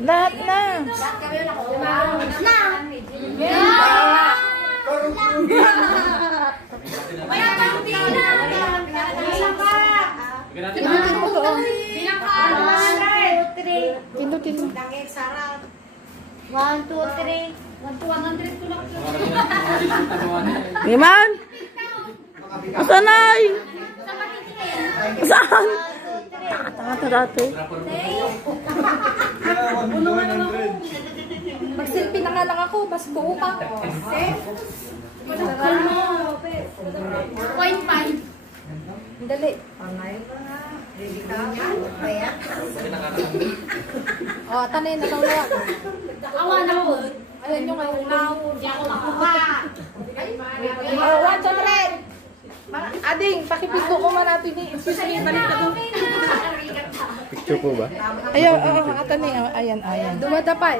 Lahat na. Kinto. 1, 2, 3. 1 to 100 ko lang. Iman! Asan ay? Saan? Tanga dati. Mag-selfie na nga lang ako, mas buo pa. 0.5. Dali. Oh, tanay na daw na. Awa na po. Ayan yung ngayon. Di ako makuha. Oh, 100. Ading, pakipito ko man natin ni. Balik ka doon. Picture po ba? Ayaw, atanay. Ayan. Dumadapay.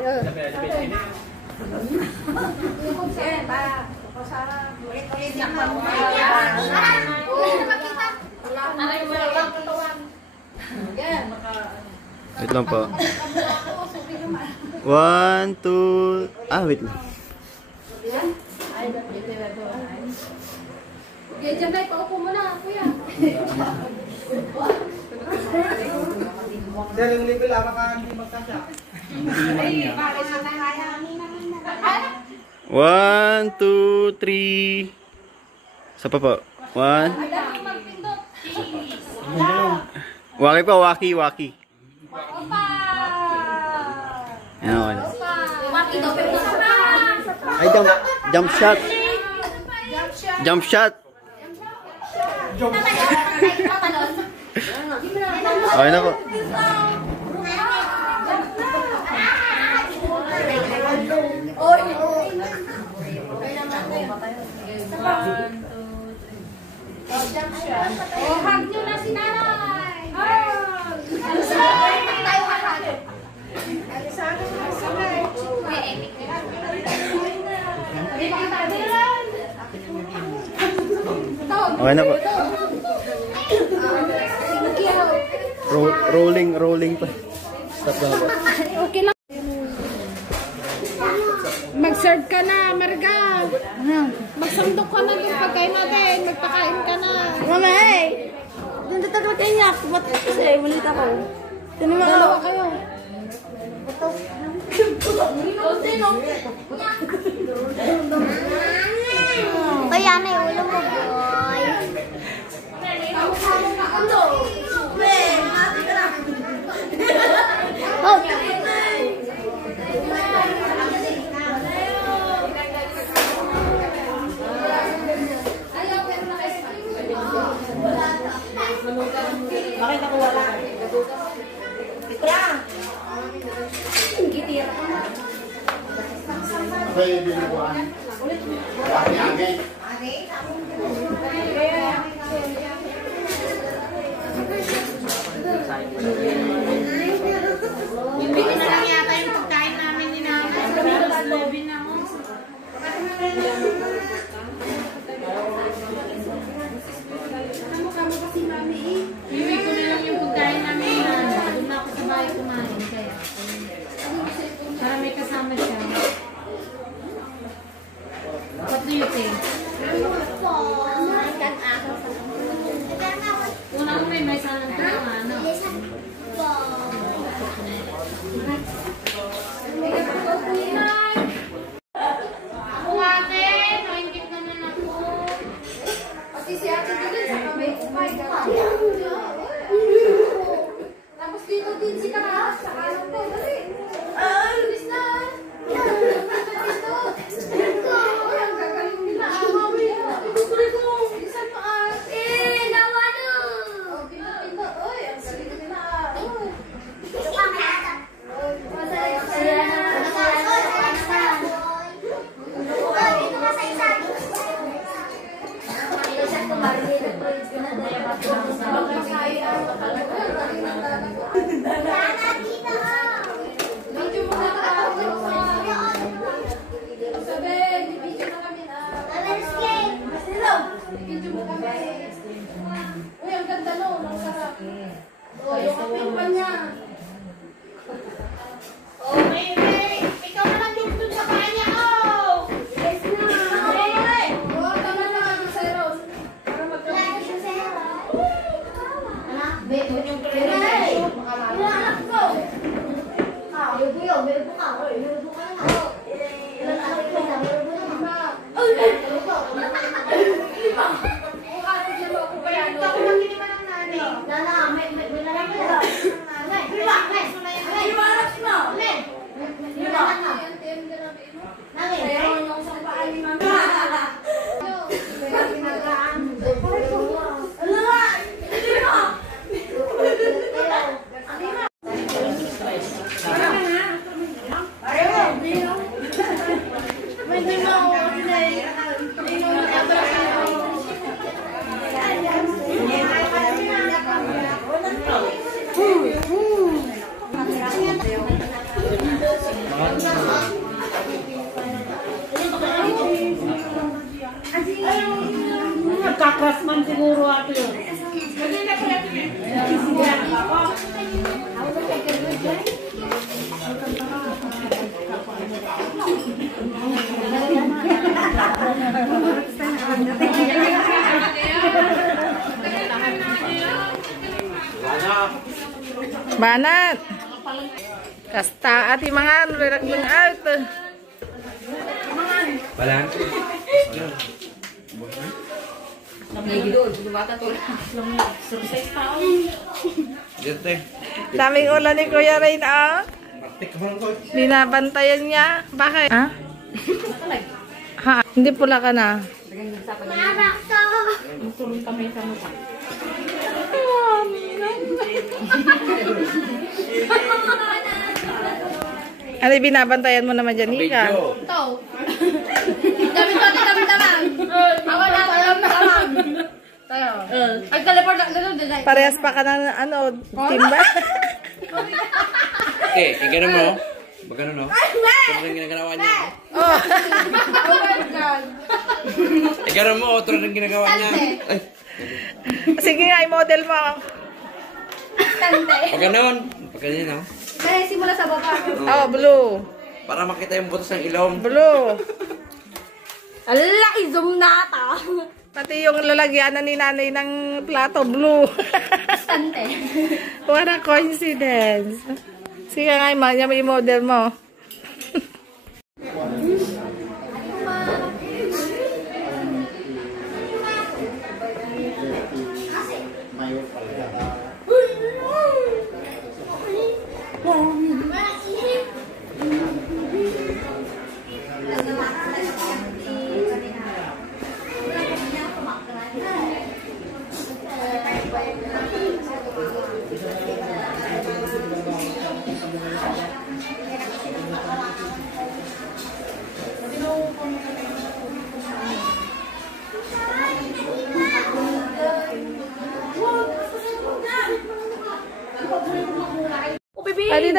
Wait lang po. 1, 2... wait lang. Okay, dyan tayo. Paupo mo na, kuya. Sir, yung level baka hindi magkasya. Ay, bakit sa kaya? 1, 2, 3. Sa pa po. 1. Waki po, waki. Opa! Ayan, okay na. Waki daw, pero Ay, jump shot. Jump shot. Okay na po. Oh, hug nyo na si nanay! Okay na po. Rolling pa. Stop na po. Okay lang. Mag-serve ka na, Marga. Magsandok ka na yung pagkain natin. Magpakain ka na. Mama, hey! Nandito ka kanya. Kasi malit ako. Dalawa kayo. Kaya na yung ulo mo, boy. Oh, Bakit ako wala? Bilis lang yata yung pagkain namin ni namin. Sabi na ako. Kamukha mo kasi mami eh. Iwi ko na lang yung pagkain namin na doon na ako sa bahay kumain. Kaya para may kasama siya. What do you think? Una ko may sanang ano. Ako ate, naingit naman ako. Pati si ate din sa kamay upay. Tapos dito din si Karas, sa kanan ko. Dali. Bilis na. Nagkaklasman siguro ato yun. Banat. Kasta ati mga nurag ng out. Balan. Dito. Daming ulan ni Kuya Rain, ah. Binabantayan niya. Bakit? Ha? Ha? Hindi pula ka na. Ano binabantayan mo naman dyan, Ika? Parehas pa ka ng ano, timba? Okay, gano'n mo. Pag gano'n, no? Ito rin ginagawa niya. Oh. Gano'n mo, ito rin ginagawa niya. Ay, Sige nga, i-model mo. pag gano'n. Pag ganyan, no? Simula sa baba. Oh, blue. Para makita yung butas ng ilong. Blue. Ala, i-zoom na ata. Pati yung lalagyanan ni nanay ng plato, blue. Tante. What a coincidence. Sige nga, may model mo.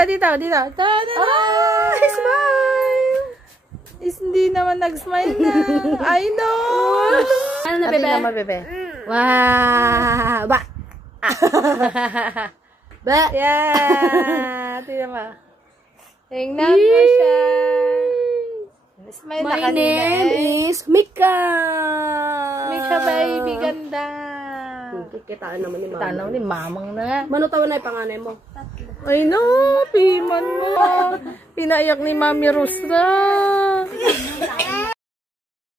Dito. Smile! Hindi naman nag-smile na. I know! Ano na, bebe? Naman, bebe. Wow! Ba! Ba! Yeah! Tingnan mo. Tingnan mo siya. Smile na My kanina. name is Mika! Mika, baby, ganda. Kikitaan naman ni Mama. Tanaw ni mamang na. Manutaw na yung panganay mo. Ay no, piman mo. Pinayak ni Mami Rosra.